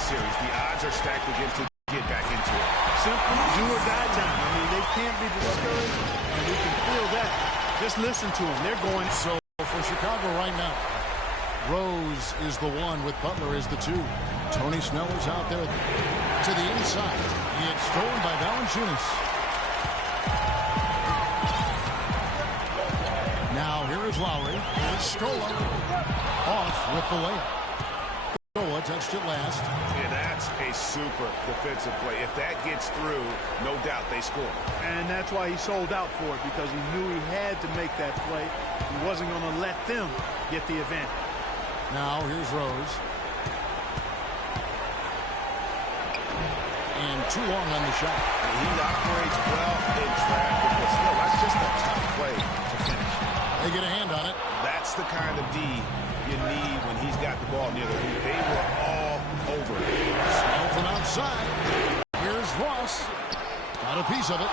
this series. The odds are stacked against to get back into it. Simple do or die time. I mean, they can't be discouraged, and we can feel that. Just listen to them. They're going. So for Chicago right now, Rose is the one with Butler is the two. Tony Snell is out there to the inside. He gets stolen by Valanciunas. Now here is Lowry. Here's Scola. Off with the layup. Scola touched it last. Yeah, that's a super defensive play. If that gets through, no doubt they score. And that's why he sold out for it, because he knew he had to make that play. He wasn't going to let them get the advantage. Now here's Rose. And too long on the shot. He operates well in traffic, but still, that's just a tough play to finish. They get a hand on it. That's the kind of D you need when he's got the ball near the hoop. They were all over it. Snell from outside. Here's Ross. Got a piece of it.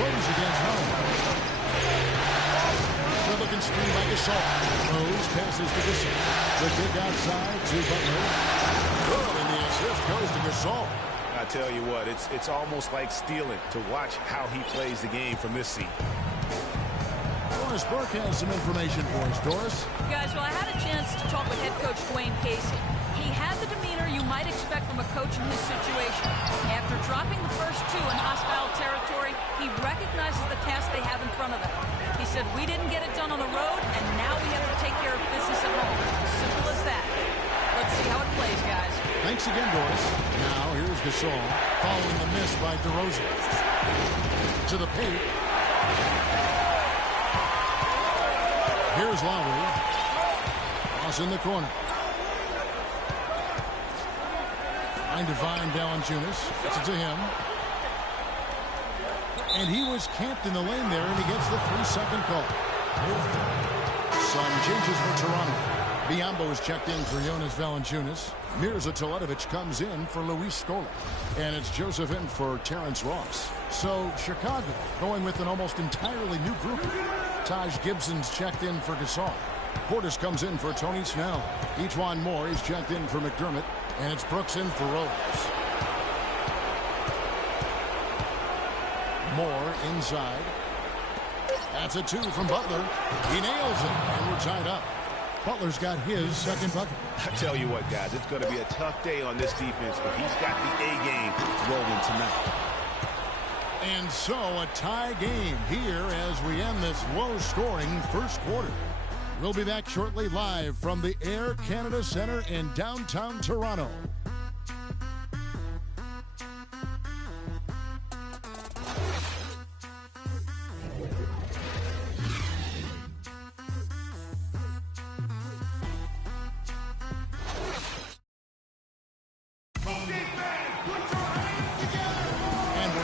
Rose against home. Good looking screen by Gasol. Rose passes to Gasol. The kick outside to Butler. Good, and the assist goes to Gasol. I tell you what, it's almost like stealing to watch how he plays the game from this seat. Doris Burke has some information for us. Doris? Guys, well, I had a chance to talk with head coach Dwayne Casey. He had the demeanor you might expect from a coach in his situation. After dropping the first two in hostile territory, he recognizes the task they have in front of them. He said, we didn't get it done on the road, and now we have to take care of business at home. Simple as that. Let's see how it plays, guys. Thanks again, Doris. Now, here's Gasol following the miss by DeRozan. To the paint. Here's Lowry. Cross in the corner. Trying to find Valanciunas. Gets it to him. And he was camped in the lane there, and he gets the 3-second call. Some changes for Toronto. Biyombo is checked in for Jonas Valanciunas. Mirza Teletovic comes in for Luis Scola. And it's Joseph in for Terrence Ross. So Chicago going with an almost entirely new group. Taj Gibson's checked in for Gasol. Portis comes in for Tony Snell. Ejuan Moore is checked in for McDermott. And it's Brooks in for Rose. Moore inside. That's a two from Butler. He nails it, and we're tied up. Butler's got his second bucket. I tell you what, guys, it's going to be a tough day on this defense, but he's got the A game rolling tonight. And so a tie game here as we end this low-scoring first quarter. We'll be back shortly live from the Air Canada Centre in downtown Toronto.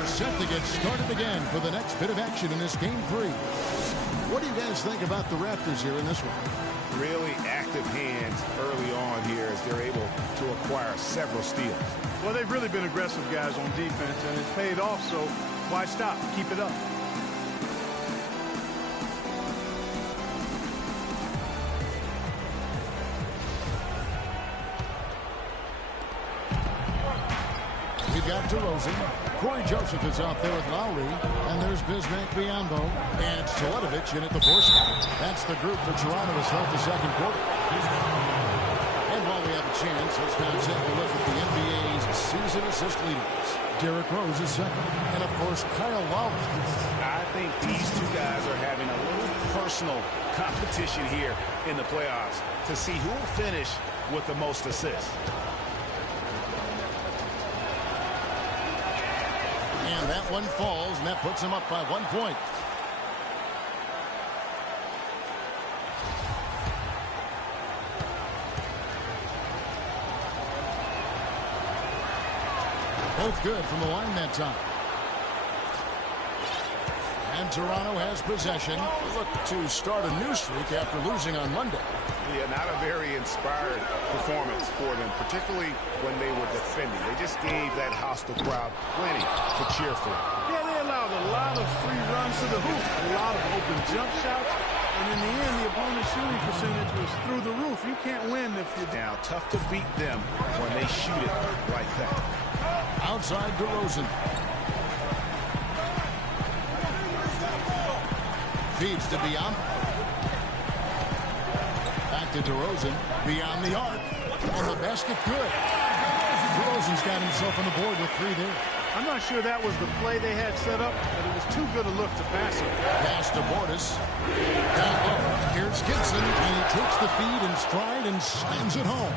Set to get started again for the next bit of action in this game 3. What do you guys think about the Raptors here in this one? Really active hands early on here as they're able to acquire several steals. Well, they've really been aggressive, guys, on defense, and it's paid off, so why stop? Keep it up. We've got DeRozan. Corey Joseph is out there with Lowry. And there's Bismack Biyombo. And it's Teletovic in at the 4 spot. That's the group for Toronto to start the second quarter. And while we have a chance, let's now take a look at the NBA's season assist leaders. Derrick Rose is second. And, of course, Kyle Lowry. I think these two guys are having a little personal competition here in the playoffs to see who will finish with the most assists. And that one falls, and that puts him up by 1 point. Both good from the line that time. And Toronto has possession. Look to start a new streak after losing on Monday. Yeah, not a very inspired performance for them, particularly when they were defending. They just gave that hostile crowd plenty to cheer for. Yeah, they allowed a lot of free runs to the hoop, a lot of open jump shots. And in the end, the opponent's shooting percentage was through the roof. You can't win if you're down. Tough to beat them when they shoot it like that. Outside DeRozan. Feeds to Biombo. Back to DeRozan. Beyond the arc. And the basket good. DeRozan's got himself on the board with 3 there. I'm not sure that was the play they had set up, but it was too good a look to pass it. Pass to Portis. Down low. Here's Gibson, and he takes the feed in stride and slams it home.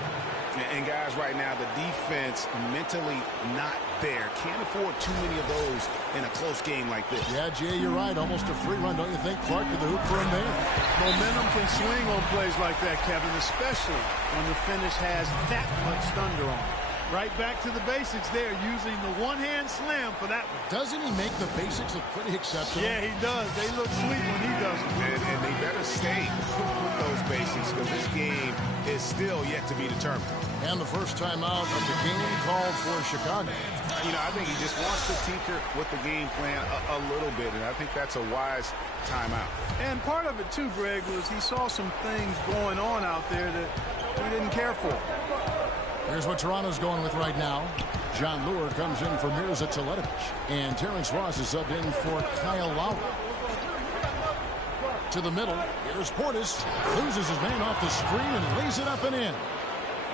And guys, right now, the defense mentally not there. Can't afford too many of those in a close game like this. Yeah, Jay, you're right. Almost a free run, don't you think? Clark to the hoop for him there. Momentum can swing on plays like that, Kevin, especially when the finish has that much thunder on it. Right back to the basics there, using the one-hand slam for that one. Doesn't he make the basics look pretty exceptional? Yeah, he does. They look sweet when he does it. And they better stay with those basics because this game is still yet to be determined. And the first time out of the game called for Chicago. You know, I think he just wants to tinker with the game plan a little bit, and I think that's a wise timeout. And part of it, too, Greg, was he saw some things going on out there that he didn't care for. Here's what Toronto's going with right now. John Lure comes in for Mirza Teletovic. And Terrence Ross is subbed in for Kyle Lowry. To the middle. Here's Portis. Loses his man off the screen and lays it up and in.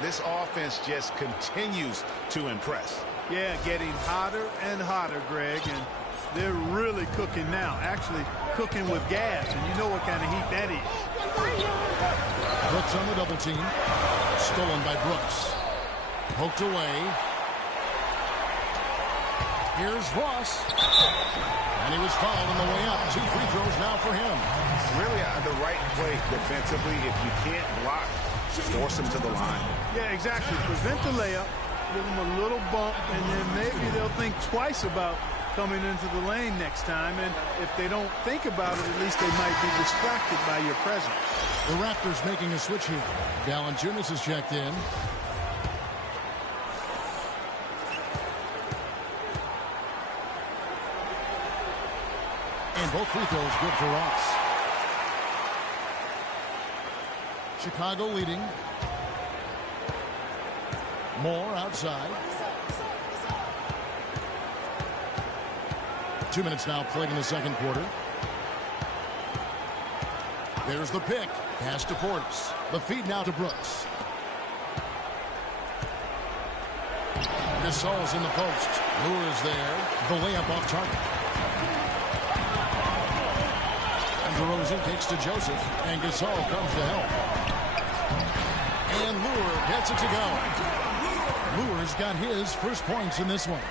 This offense just continues to impress. Yeah, getting hotter and hotter, Greg. And they're really cooking now. Actually cooking with gas. And you know what kind of heat that is. Brooks on the double team. Stolen by Brooks. Poked away. Here's Ross. And he was fouled on the way up. 2 free throws now for him. Really the right play defensively. If you can't block, force him to the line. Yeah, exactly. Prevent the layup. Give him a little bump. And then maybe they'll think twice about coming into the lane next time. And if they don't think about it, at least they might be distracted by your presence. The Raptors making a switch here. Valanciunas is checked in. And both free throws good for Ross. Chicago leading. Moore outside. 2 minutes now played in the second quarter. There's the pick. Pass to Portis. The feed now to Brooks. Gasol's in the post. Lure's there. The layup off target. And DeRozan takes to Joseph. And Gasol comes to help. And Lure gets it to go. Lure's got his first points in this one.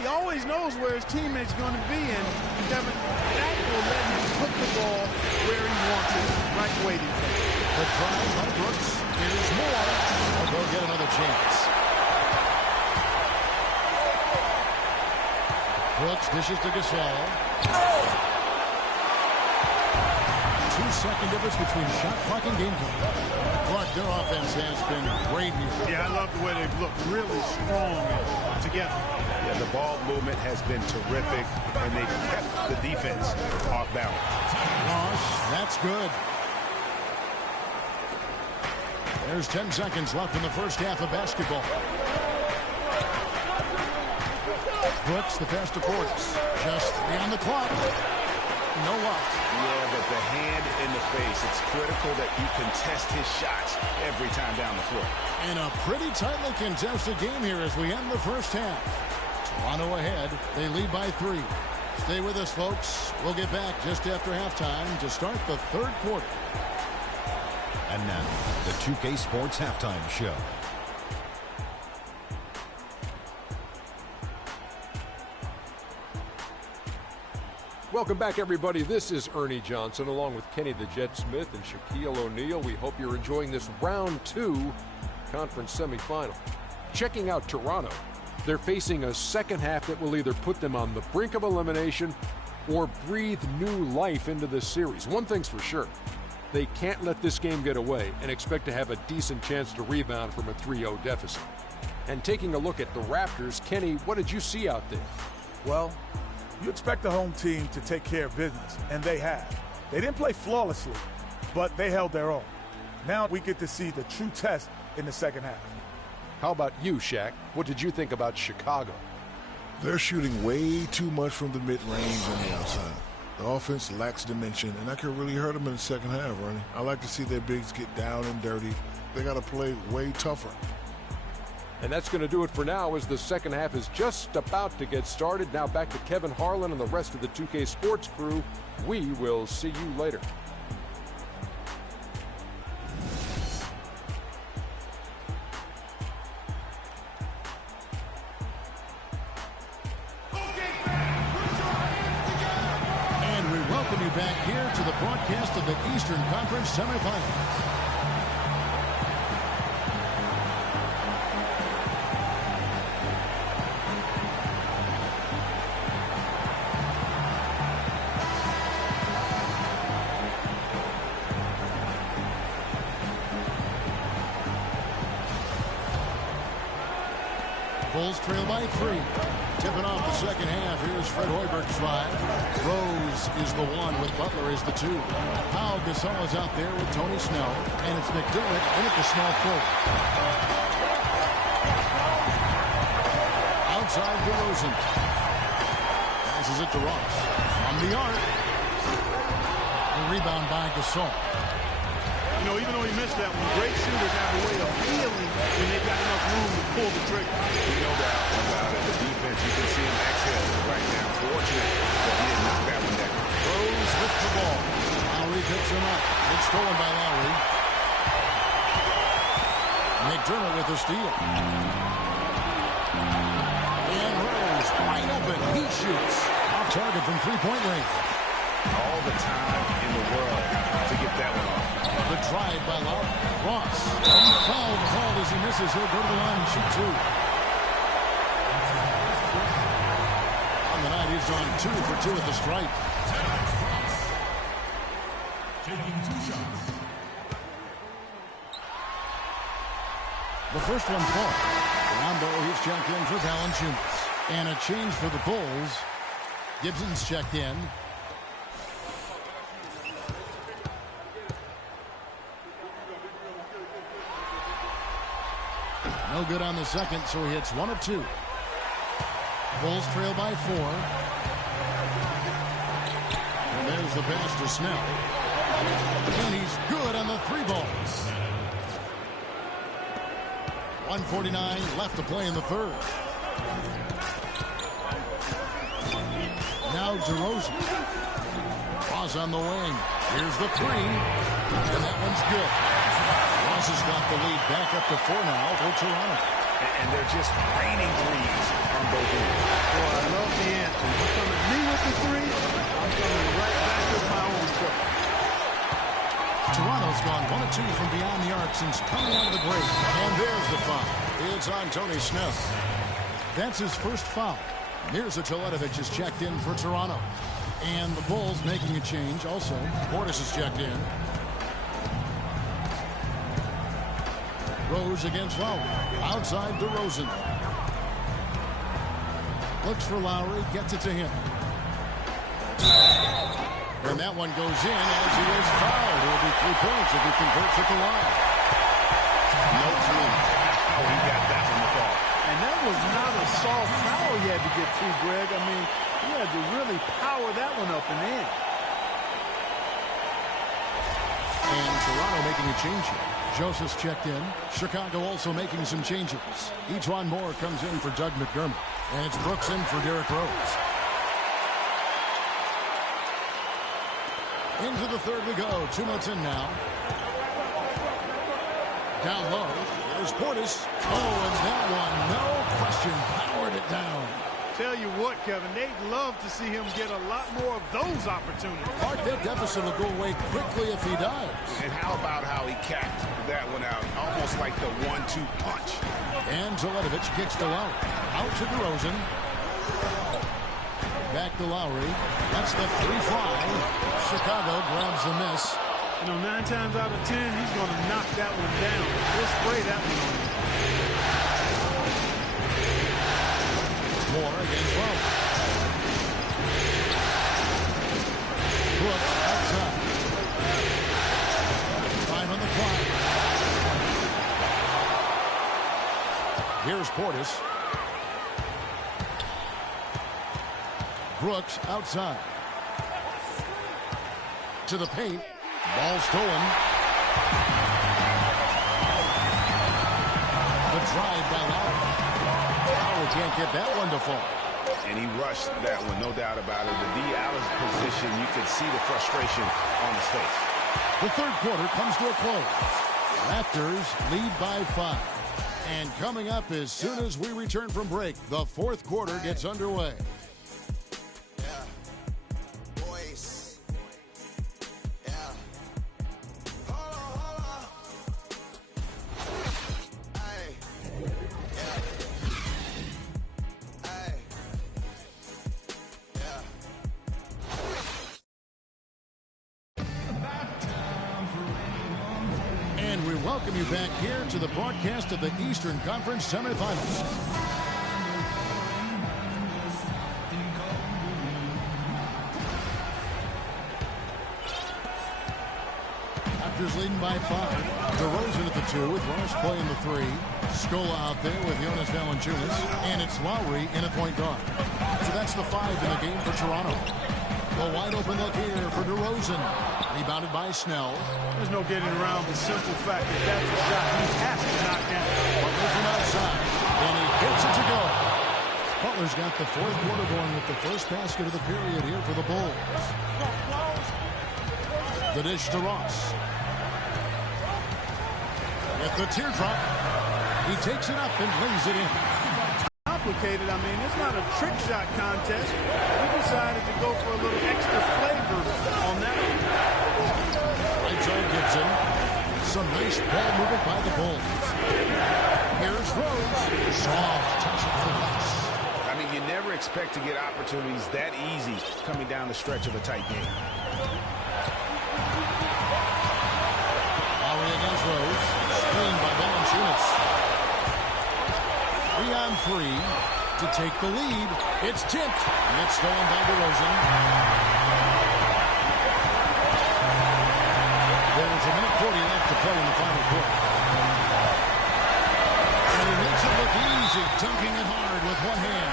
He always knows where his teammate's going to be, and Kevin, that will let him put the ball where he wants it, right waiting for it. The drive by Brooks. Here's Moore. They'll get another chance. Brooks dishes to Gasol. 2-second difference between shot clock and game clock. Clark, their offense has been great here. Yeah, I love the way they've looked really strong and together. Yeah, the ball movement has been terrific, and they've kept the defense off balance. Ross, that's good. There's 10 seconds left in the first half of basketball. Brooks, the pass to Portis. Just on the clock. No luck. Yeah, but the hand in the face, it's critical that you contest his shots every time down the floor. In a pretty tightly contested game here as we end the first half. Toronto ahead. They lead by 3. Stay with us, folks. We'll get back just after halftime to start the third quarter. And now, the 2K Sports Halftime Show. Welcome back, everybody. This is Ernie Johnson along with Kenny the Jet Smith and Shaquille O'Neal. We hope you're enjoying this round 2 conference semifinal. Checking out Toronto, they're facing a second half that will either put them on the brink of elimination or breathe new life into this series. One thing's for sure, they can't let this game get away and expect to have a decent chance to rebound from a 3-0 deficit. And taking a look at the Raptors, Kenny, what did you see out there? Well, you expect the home team to take care of business, and they have. They didn't play flawlessly, but they held their own. Now we get to see the true test in the second half. How about you, Shaq? What did you think about Chicago? They're shooting way too much from the mid-range and the outside. The offense lacks dimension, and that could really hurt them in the second half, Ronnie. I like to see their bigs get down and dirty. They got to play way tougher. And that's going to do it for now as the second half is just about to get started. Now back to Kevin Harlan and the rest of the 2K Sports crew. We will see you later. And we welcome you back here to the broadcast of the Eastern Conference semifinals. Bulls trail by 3. Tipping off the second half. Here's Fred Hoiberg's drive. Rose is the 1 with Butler is the 2. Pau Gasol is out there with Tony Snell. And it's McDermott in at the small forward. Outside DeRozan. Passes it to Ross. From the arc. The rebound by Gasol. You know, even though he missed that one, great shooters have a way of feeling when they've got enough room to pull the trigger. No doubt about it. The defense, you can see him exhale right now. Fortunate that he didn't knock that one down. Rose with the ball. Lowry picks him up. It's stolen by Lowry. McDermott with the steal. And Rose wide open. He shoots. Off target from three-point range. All the time in the world to get that one off. The drive by Lowry. Ross. Foul called as he misses. He'll go to the line and shoot 2. On the night, he's on 2 for 2 at the stripe. Taking 2 shots. The first one falls. Rondo, he's checked in for Valanciunas. And a change for the Bulls. Gibson's checked in. No good on the second, so he hits 1 of 2. Bulls trail by 4. And there's the pass to Snell. And he's good on the 3 balls. 1:49 left to play in the third. Now DeRozan. Ross on the wing. Here's the 3. And that one's good. Ross has got the lead back up to 4 now for Toronto. And they're just raining threes on both ends. Boy, I love the answer. You come at me with the 3, I'm coming right back with my own truck. Toronto's gone 1 of 2 from beyond the arc since coming out of the break. And there's the foul. It's on Tony Snell. That's his first foul. Mirza Teletovic is checked in for Toronto. And the Bulls making a change also. Portis is checked in. Rose against Lowry. Outside DeRozan. Looks for Lowry. Gets it to him. And that one goes in as he is fouled. It will be 3 points if he converts at the line. No clue how he got that one to fall. And that was not a soft foul he had to get to, Greg. I mean, he had to really power that one up and in. And Toronto making a change here. Joseph's checked in. Chicago also making some changes. Etuan Moore comes in for Doug McDermott. And it's Brooks in for Derrick Rose. Into the third we go. 2 minutes in now. Down low. There's Portis. Oh, and that one, no question, powered it down. Tell you what, Kevin, they'd love to see him get a lot more of those opportunities. Mark, that deficit will go away quickly if he does. And how about how he capped that one out? Almost like the 1-2 punch. And Teletovic kicks to Lowry. Out to DeRozan. Back to Lowry. That's the 3 fly. Chicago grabs the miss. You know, 9 times out of 10, he's going to knock that one down. He'll spray that one on him. Moore against Lowry. Brooks outside. Here's Portis. Brooks outside. To the paint. Ball stolen. The drive by Lowry. Lowry can't get that one to fall. And he rushed that one, no doubt about it. The D. Allen's position, you could see the frustration on his face. The third quarter comes to a close. Raptors lead by 5. And coming up as soon as we return from break, the fourth quarter gets underway. Welcome you back here to the broadcast of the Eastern Conference semifinals. Raptors leading by 5. DeRozan at the 2 with Ross playing the 3. Scola out there with Jonas Valanciunas. And it's Lowry in at point guard. So that's the 5 in the game for Toronto. The wide open look here for DeRozan. Rebounded by Snell. There's no getting around the simple fact that that's a shot he has to knock down. Butler from outside. And he hits it to go. Butler's got the fourth quarter going with the first basket of the period here for the Bulls. The dish to Ross. With the teardrop. He takes it up and lays it in. Complicated. I mean, it's not a trick shot contest. He decided to go for a little extra flavor on that one. Right side Gibson. Some nice ball movement by the Bulls. Here's Rose. Soft touch of the glass. I mean, you never expect to get opportunities that easy coming down the stretch of a tight game. Lowry against Rose. Screened by Valanciunas. 3 on 3 to take the lead. It's tipped. And it's stolen by DeRozan. There's a minute 40 left to play in the final quarter. And he makes it look easy, dunking it hard with one hand.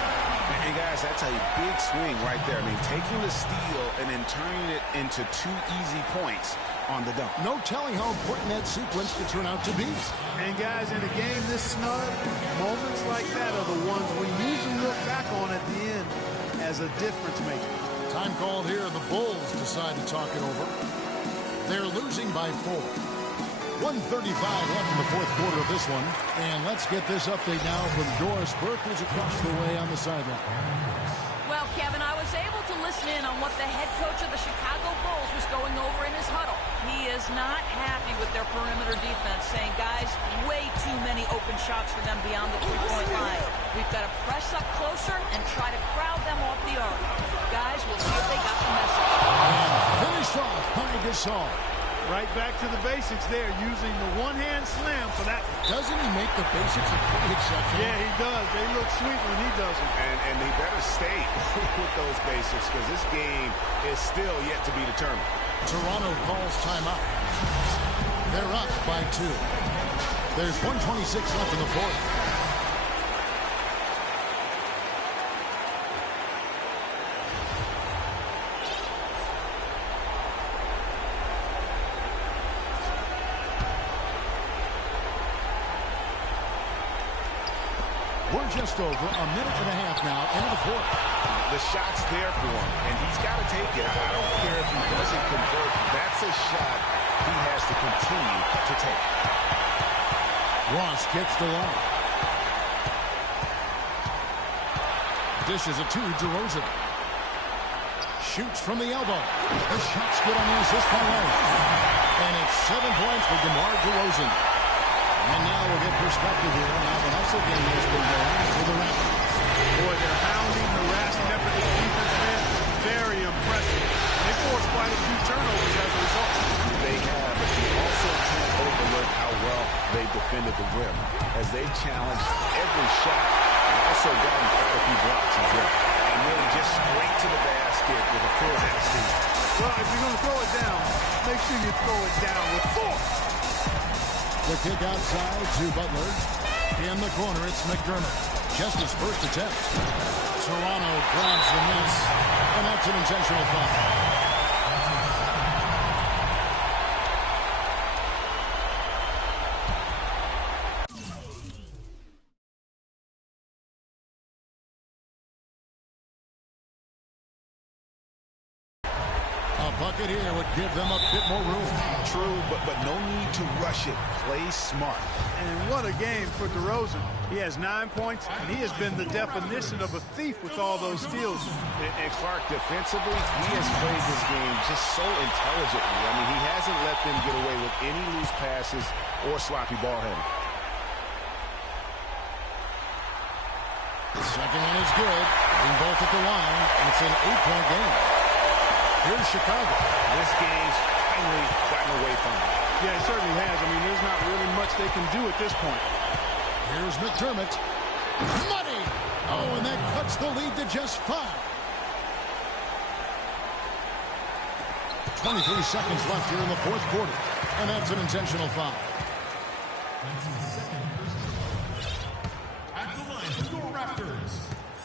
And guys, that's a big swing right there. I mean, taking the steal and then turning it into 2 easy points on the dunk. No telling how important that sequence could turn out to be. And guys, in a game this snug, moments like that are the ones we usually look back on at the end as a difference maker. Time called here. The Bulls decide to talk it over. They're losing by 4. 1:35 left in the fourth quarter of this one. And let's get this update now from Doris Burke, who's across the way on the sideline. Well, Kevin, I was able to listen in on what the head coach of the Chicago Bulls was going over in his huddle. He is not happy with their perimeter defense, saying, guys, way too many open shots for them beyond the three-point line. We've got to press up closer and try to crowd them off the arc. Guys, we'll see if they got the message. And finished off by Gasol. Right back to the basics there, using the one-hand slam for that. Doesn't he make the basics look pretty exceptional? Yeah, he does. They look sweet when he does it. And they better stay with those basics because this game is still yet to be determined. Toronto calls timeout. They're up by 2. There's 1:26 left in the fourth. We're just over a minute and a half now into the fourth. The shot's there for him, and he's got to take it. I don't care if he doesn't convert. That's a shot he has to continue to take. Ross gets the line. Dishes it to DeRozan. Shoots from the elbow. The shot's good on the assist by White. And it's 7 points for DeMar DeRozan. And now we'll get perspective here on how the hustle game has been going for the Raptors. Boy, they're hounding, harassing effort of the defense, man. Very impressive. They forced quite a few turnovers as a result. They have, but you also can't overlook how well they defended the rim as they challenged every shot. Also gotten quite a few blocks as well. And really just straight to the basket with a full head of steam. Well, if you're going to throw it down, make sure you throw it down with force. The kick outside to Butler. In the corner, it's McDermott. Just his first attempt. Toronto grabs the miss, and that's an intentional foul. A bucket here would give them a bit more room. True, but no need to rush it. Play smart. And what a game for DeRozan. He has 9 points, and he has been the definition of a thief with all those steals. And Clark, defensively, he has played this game just so intelligently. I mean, he hasn't let them get away with any loose passes or sloppy ball handling. The second one is good. Bring both at the line. It's an 8-point game. Here's Chicago. This game's finally gotten away from him. Yeah, it certainly has. I mean, there's not really much they can do at this point. Here's McDermott. Money! Oh, and that cuts the lead to just 5. 23 seconds left here in the fourth quarter. And that's an intentional foul. At the line for your Raptors,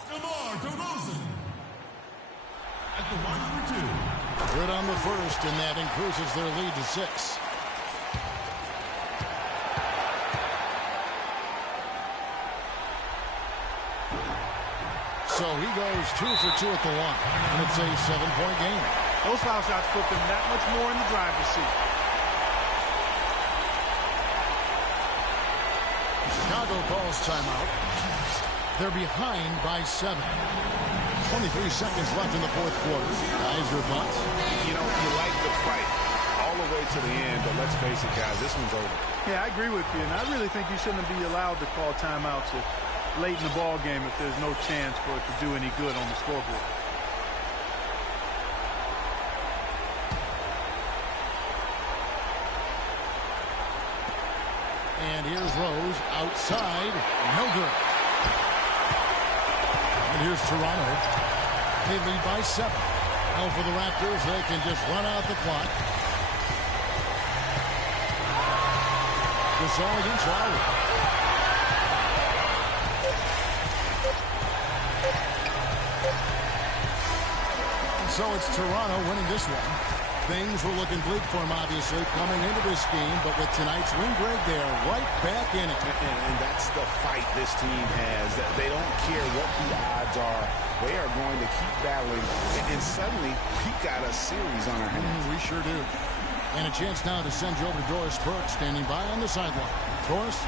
DeRozan. At the line for 2. Good on the first, and that increases their lead to 6. So he goes 2 for 2 at the line, and it's a 7-point game. Those foul shots put them that much more in the driver's seat. Chicago calls timeout. They're behind by 7. 23 seconds left in the fourth quarter. Guys, your thoughts? You know, you like the fight all the way to the end, but let's face it, guys, this one's over. Yeah, I agree with you, and I really think you shouldn't be allowed to call timeouts late in the ball game if there's no chance for it to do any good on the scoreboard. And here's Rose outside. No good. And here's Toronto. They lead by 7. Now for the Raptors, they can just run out the clock. Gasol against Lowry. And so it's Toronto winning this one. Things were looking bleak for him, obviously, coming into this game, but with tonight's win, Greg, they are right back in it. And that's the fight this team has. They don't care what the odds are. They are going to keep battling, and suddenly, we got a series on our hands. We sure do. And a chance now to send you over to Doris Burke, standing by on the sideline. Doris?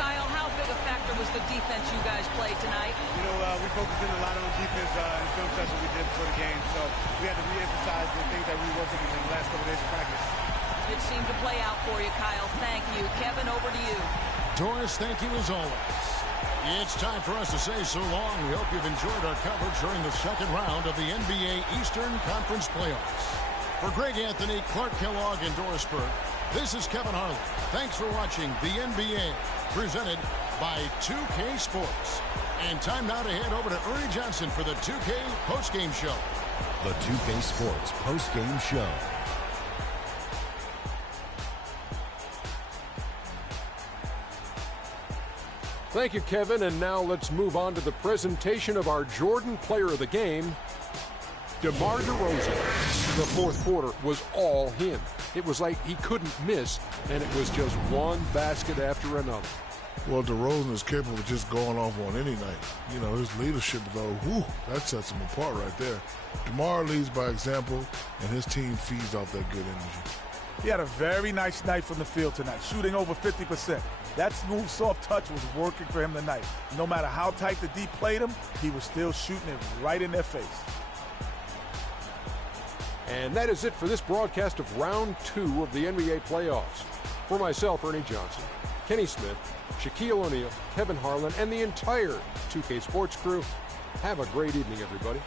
Kyle, how big a factor was the defense you guys played tonight? You know, we focused in a lot on defense in film session we did before the game, so we had to re-emphasize the things that we worked on in the last couple days of practice. It seemed to play out for you, Kyle. Thank you. Kevin, over to you. Doris, thank you as always. It's time for us to say so long. We hope you've enjoyed our coverage during the second round of the NBA Eastern Conference Playoffs. For Greg Anthony, Clark Kellogg, and Doris Burke, this is Kevin Harlan. Thanks for watching the NBA, presented by 2K Sports. And time now to head over to Ernie Johnson for the 2K postgame show. The 2K Sports postgame show. Thank you, Kevin. And now let's move on to the presentation of our Jordan Player of the Game, DeMar DeRozan. The fourth quarter was all him. It was like he couldn't miss, and it was just one basket after another. Well, DeRozan is capable of just going off on any night. You know, his leadership, though, whew, that sets him apart right there. DeMar leads by example, and his team feeds off that good energy. He had a very nice night from the field tonight, shooting over 50%. That smooth, soft touch was working for him tonight. No matter how tight the D played him, he was still shooting it right in their face. And that is it for this broadcast of Round 2 of the NBA playoffs. For myself, Ernie Johnson, Kenny Smith, Shaquille O'Neal, Kevin Harlan, and the entire 2K Sports crew, have a great evening, everybody.